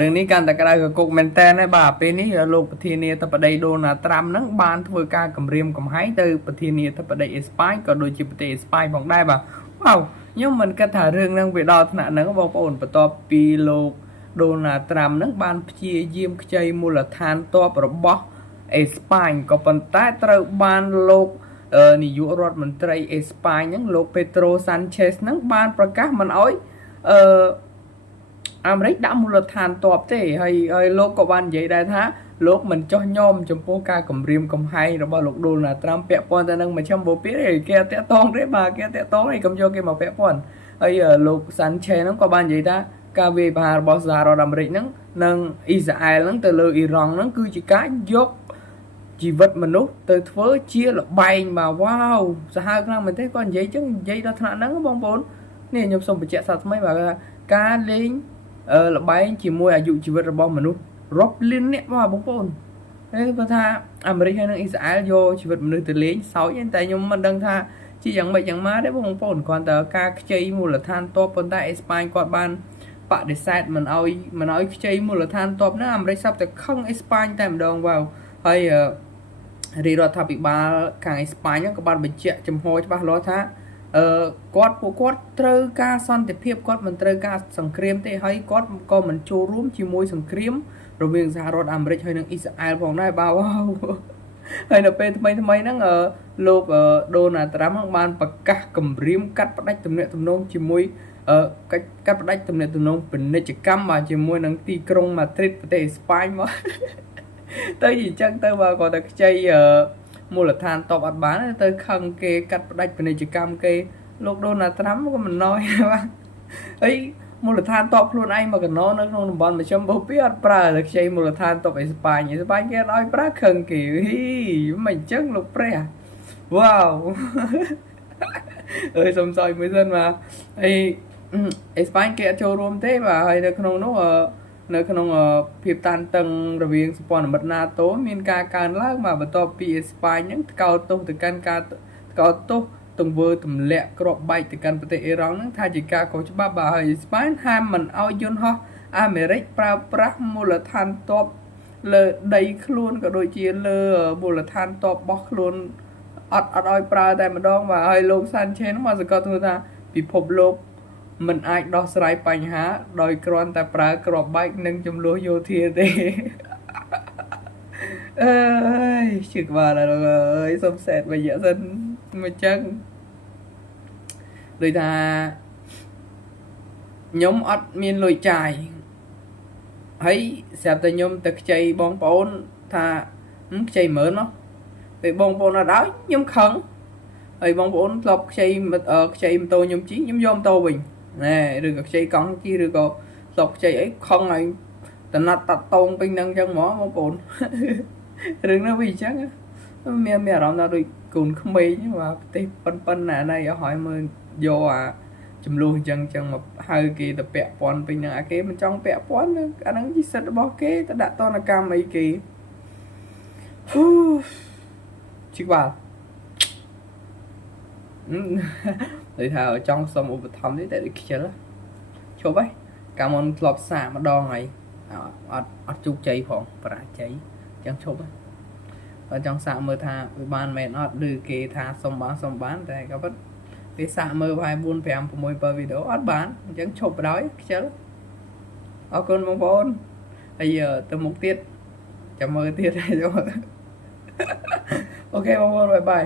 រឿងនេះកាន់តែក្តៅកគុកមែនតើបាទពេលនេះលោកប្រធានាធិបតីដូណាល់ត្រាំហ្នឹងបានធ្វើការគម្រាមកំហែងទៅប្រធានាធិបតីអេស្ប៉ាញក៏ដូចជាប្រទេសអេស្ប៉ាញផងដែរបាទវ៉ាវខ្ញុំមិនគិតថារឿងហ្នឹងវាដល់ថ្នាក់ហ្នឹងបងប្អូនបន្ទាប់ពីលោកដូណាល់ត្រាំហ្នឹងបានព្យាយាមខ្ចីមូលដ្ឋានទ័ពរបស់អេស្ប៉ាញក៏ប៉ុន្តែត្រូវបានលោកនាយករដ្ឋមន្ត្រីអេស្ប៉ាញហ្នឹងលោកពេត្រូសាន់ឆេសហ្នឹងបានប្រកាសមិនអោយអឺ អាមេរិកដាក់មូលដ្ឋានទ័ពទេហើយលោកក៏បាននិយាយដែរថាលោកមិនចោះញោមចំពោះការគម្រាមកំហែងរបស់លោកដូណាល់ត្រាំពាក់ព័ន្ធទៅនឹងមជ្ឈមបូព៌ាទេគេអត់តាក់ទងទេបាទគេអត់តាក់ទងទេកុំយកគេមកពាក់ព័ន្ធហើយលោកសាន់ឆេហ្នឹងក៏បាននិយាយថាការវាយប្រហាររបស់សហរដ្ឋអាមេរិកហ្នឹងនិងអ៊ីស្រាអែលហ្នឹងទៅលើអ៊ីរ៉ង់ហ្នឹងគឺជាការយកជីវិតមនុស្សទៅធ្វើជាលបែងបាទវ៉ាវសាហាវខ្លាំងមែនទេគាត់និយាយចឹងនិយាយដល់ថ្នាក់ហ្នឹងបងប្អូននេះខ្ញុំសូមបញ្ជាក់សាថ្មីបាទការលេងលបែងជាមួយអាយុជីវិតរបស់មនុស្សរាប់លានអ្នកបាទបងប្អូនហើយគាត់ថាអាមេរិកហើយនិងអ៊ីស្រាអែលយកជីវិតមនុស្សទៅលេងសើចតែខ្ញុំមិនដឹងថាជាយ៉ាងម៉េចយ៉ាងម៉ាទេបងប្អូនគ្រាន់តែការខ្ចីមូលដ្ឋានទ័ពប៉ុន្តែអេស្ប៉ាញគាត់បានបដិសេធមិនអោយខ្ចីមូលដ្ឋានទ័ពហ្នឹងអាមេរិកសាប់តែខឹងអេស្ប៉ាញតែម្ដងវ៉ាវហើយរាជរដ្ឋាភិបាលខាងអេស្ប៉ាញក៏បានបញ្ជាក់ចំហច្បាស់លាស់ថាពួកគាត់ត្រូវការសន្តិភាពគាត់មិនត្រូវការសង្គ្រាមទេហើយគាត់ក៏មិនចូលរួមជាមួយសង្គ្រាមរវាងសហរដ្ឋអាមេរិកហើយនិងអ៊ីស្រាអែលផងដែរបាទវ៉ាវហើយនៅពេលថ្មីហ្នឹងលោកដូណាល់ត្រាំបានប្រកាសគម្រាមកាត់ផ្តាច់ទំនាក់ទំនងជាមួយកាត់ផ្តាច់ទំនាក់ទំនងពាណិជ្ជកម្មបាទជាមួយនឹងទីក្រុងម៉ាឌ្រីតប្រទេសអេស្ប៉ាញមកទៅជាអញ្ចឹងទៅបាទគាត់តែខ្ចីមូលដ្ឋានតបអត់បានទៅខឹងគេកាត់ផ្តាច់ពាណិជ្ជកម្មគេលោកដូណាល់ត្រាំក៏មិនណយបាទហើយមូលដ្ឋានតបខ្លួនឯងមកកណោនៅក្នុងតំបន់មជ្ឈមបូព៌ាអត់ប្រើតែខ្ចីមូលដ្ឋានតបអេស្ប៉ាញគេអត់ឲ្យប្រើខឹងគេមិនអញ្ចឹងលោកព្រះវ៉ាវអើយសុំសោយមួយសិនបាទហើយអេស្ប៉ាញគេអត់ចូលរួមទេបាទហើយនៅក្នុងនោះនៅក្នុងភាពតានតឹងរវាងសម្ព័ន្ធមិត្ត NATO មានការកើនឡើងមកបន្ទាប់ពីអេស្ប៉ាញហ្នឹងថ្កោលទោសទៅកាន់ការថ្កោលទោសទង្វើទម្លាក់គ្រាប់បែកទៅកាន់ប្រទេសអ៊ីរ៉ង់ហ្នឹងថាជាការខុសច្បាប់បាទហើយអេស្ប៉ាញហាមមិនអោយយន្តហោះអាមេរិកប្រើប្រាស់មូលដ្ឋានទ័ពលើដីខ្លួនក៏ដូចជាលើមូលដ្ឋានទ័ពរបស់ខ្លួនអត់ឲ្យប្រើតែម្ដងបាទហើយលោកសាន់ឆេនមកសង្កត់ធ្ងន់ថាពិភពលោកមិនអាចដោះស្រាយបញ្ហាដោយគ្រាន់តែប្រើគ្រាប់បែកនិងចំនួនយោធាទេអើយជឿក្បាលអើយសុំសេតមួយរយៈសិនមកចឹងដូចថាខ្ញុំអត់មានលុយចាយហើយស្រាប់តែខ្ញុំទៅខ្ចីបងប្អូនថាខ្ចី10000មកពេលបងប្អូនអត់ឲ្យខ្ញុំខឹងហើយបងប្អូនធ្លាប់ខ្ចីម៉ូតូខ្ញុំជិះខ្ញុំយកម៉ូតូវិញណែឬក៏ខ្ចីកង់ជិះឬក៏ធ្លាប់ខ្ចីអីខឹងហើយតណាត់តាត់តងពេញហ្នឹងចឹងហ្មងបងប្អូនរឿងហ្នឹងវាអញ្ចឹងមានអារម្មណ៍ថាដូចកូនក្មេងបាទប្រទេសប៉ុណ្ណាណៃឲ្យហើយមើលយកអាចំនួនអញ្ចឹងមកហៅគេទៅពាក់ព័ន្ធពេញហ្នឹងអាគេមិនចង់ពាក់ព័ន្ធអាហ្នឹងជាសិទ្ធិរបស់គេទៅដាក់ទណ្ឌកម្មអីគេហ៊ូជីក្បាលដូចថាចង់សុំឧបត្ថម្ភទេតែដូចខ្ជិលឈប់ហើយកាលមុនធ្លាប់សាកម្ដងហើយអត់ជោគជ័យផងបរាជ័យអញ្ចឹងឈប់ហើយបើចង់សាកមើលថាវាបានមែនអត់ឬគេថាសុំបានតែក៏ពិតវាសាកមើលប្រហែល4 5 6 7វីដេអូអត់បានអញ្ចឹងឈប់បណ្ដោយខ្ជិលអរគុណបងប្អូនហើយទៅមុខទៀតចាំមើលទៀតអូខេបងប្អូនបាយបាយ